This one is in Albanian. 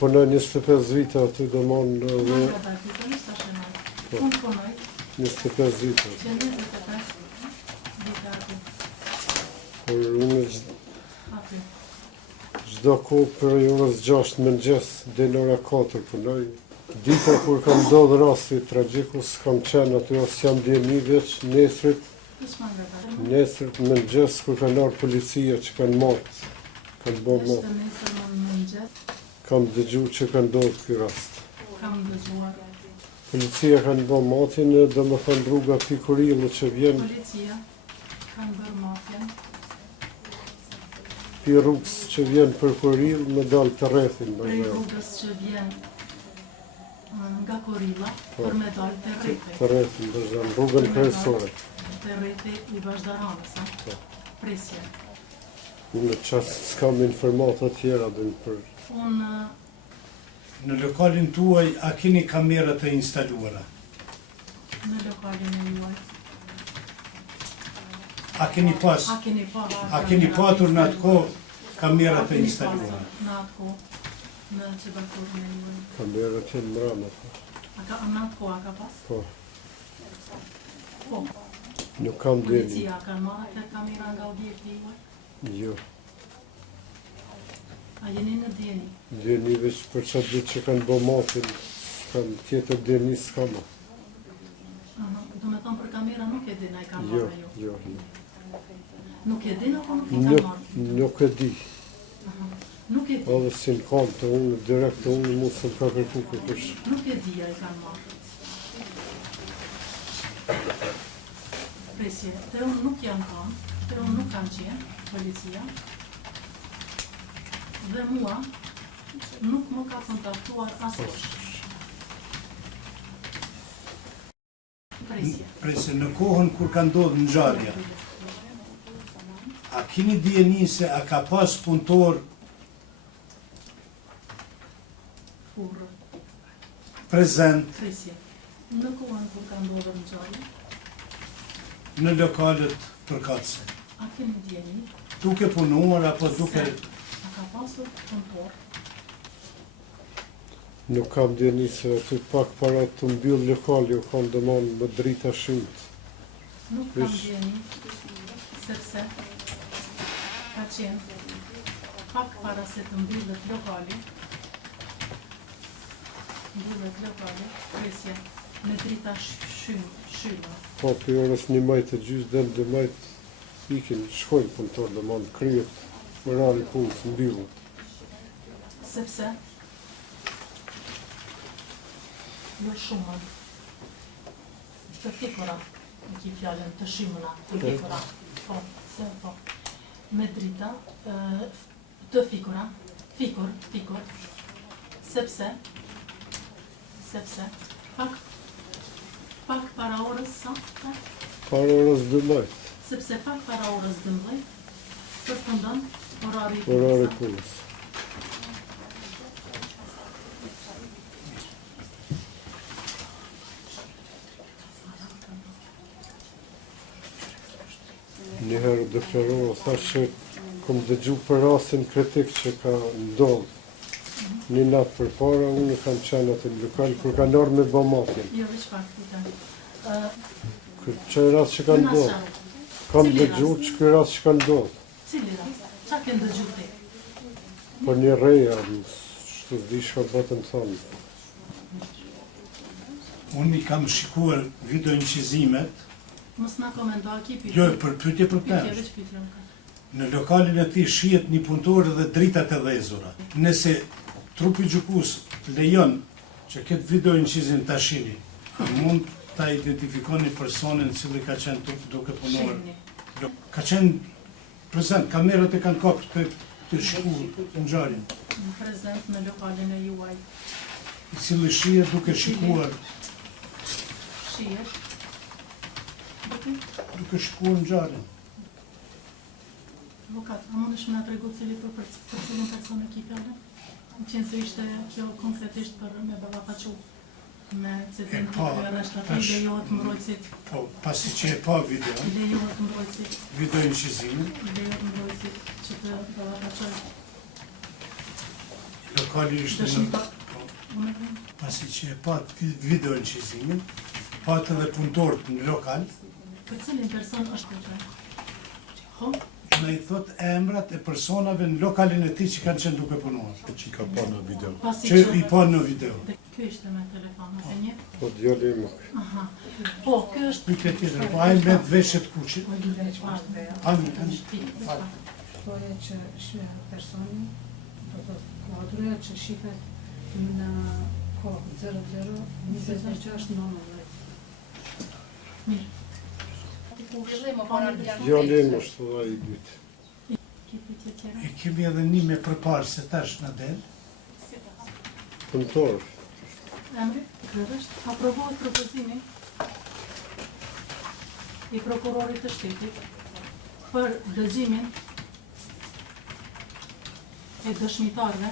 punoj 25 vite aty do mon dhe 25 vite. Por unë çdo kohë për orës 6 mëngjes deri në ora 4 punoj. Dita kur kam ndodhur rasti tragjiku, s'kam qenë aty, ose jam djeni veç nesrit mëngjes kur kanë ardhur policia që kanë marrë, kanë bërë marrë. Kam dëgjuar që ka ndodhur ky rast. Kam dëgjuar. Policia kanë bërë matin, domethënë rruga Pikurillit që vjen. Policia kanë bërë matjen. Pi rrugës që vjen për Kurill me dal të rrethin. Prej rrugës që vjen nga Kurilla për me dal të rrethi. Të rrethin, rrugën kryesore. Të rrethi i Vazhdaranës, presje. Unë çast s'kam informata tjera dhe për... Në lokalin tuaj, a keni kamerat e instaluara? Në lokalin e juaj. A keni patur në atë kohë kamerat e instaluara? Në atë kohë, në qeveturën e juaj. Kamerat janë mbrapa. Në atë kohë a ka pas? Po. Po. Nuk kam deni. Policia ka marrë atë kamera nga objekti juaj? Jo. A jeni në djeni? Djeni veç për qatë ditë që kanë bë matin, s'kam tjetër djeni s'kam. Do me thonë për kamera nuk e din a i ka marrë ju? Jo. Nuk e din apo nuk i ka marrë? Nuk e di. Nuk e di? Edhe si në kam të unë, direkt të unë mu se më ka kërku kërkush. Nuk e di a i ka marrë. Presje, të unë nuk jam kam, të unë nuk kam qenë, policia, dhe mua nuk më ka kontaktuar asosh. Presje, në kohën kur ka ndodhur ngjarja, a keni dijeni se a ka pas punëtor prezent Presje, në kohën kur ka ndodhur ngjarja, në lokalet përkatëse? a keni dijeni? Duke punuar apo duke... A ka pasur punëtor? Nuk kam djeni se aty pak para të mbyll lokali, u kam dëmon me drita shumë. Nuk kam djeni, sepse ka qenë pak para se të mbyllet lokali, presje, me drita shyma. Po, për orës 1:30 dhe 2 ikin, shkojnë punëtor dëmon, kryet, orari punës mbyllën. Sepse, jo shumën, të fikura, në ki fjallën të shimëna, të fikura, po, me drita, të fikura, fikur, sepse, pak para orës sa? Para orës 12. Sepse pak para orës 12, përfundon orari punës. Njëherë deklarova, thash që kom dëgju për rastin kritik që ka ndodhë. Një natë për para, unë kam qenë atë në lokal, kur ka nërë me bë matin. Jo, veç pak, Që rast që ka ndodhë? Kam dëgju që kë rast që ka ndodhë. Cili rast? Qa ke ndëgju ti? Për një reja, shtu s'di shka bëtën thonë. Unë i kam shikuar video inqizimet. Mos na komendo ekipi. Jo, për pyetje për temë. Në lokalin e tij shihet një punëtor dhe dritat e dhezura. Nëse trupi gjykus lejon që këtë video inqizim ta shihni, a mund ta identifikoni personin i cili ka qenë duke punuar? Ka qenë prezent, kamerat e kanë kapur të shikuar ngjarjen. Prezent në lokalin e juaj. I cili shihet duke shikuar. Shihet. Duke shikuar ngjarjen. Avokat, a mundesh me na tregu cili për cilin person e ki fjallën? Në qenë se ishte kjo konkretisht për me ballafaqu me cilin kjo arreshtatim lejohet mbrojtësit. Po, pasi që e pa video. Lejohet mbrojtësit. Video inqizimin. Lejohet mbrojtësit që të ballafaqoj. Lokali ishte në... Dëshmitar. Pasi që e pat video në qizimin, pat edhe punëtorët në lokal, Për cilin person është të Ho? në i thot emrat e personave në lokalin e ti që kanë qenë duke punuar. Që i ka pa në video. Pasi Që i pa në video. Ky ishte me telefon, e një? Po djali im. Aha. Po, ky është... Pyke tjetër, po ajnë me të veshët kuqit. Anë, falë. Shtoja që shme personi, do të kuadruja që shifet në kohë 00-26-19. Mirë. Djali im është dhe i dytë. Ki pyetje tjera? E kemi edhe një me përparë se tash në del. Punëtor. Emri? Kërësht? Aprovohet propozimi i prokurorit të shtetit për dëgjimin e dëshmitarëve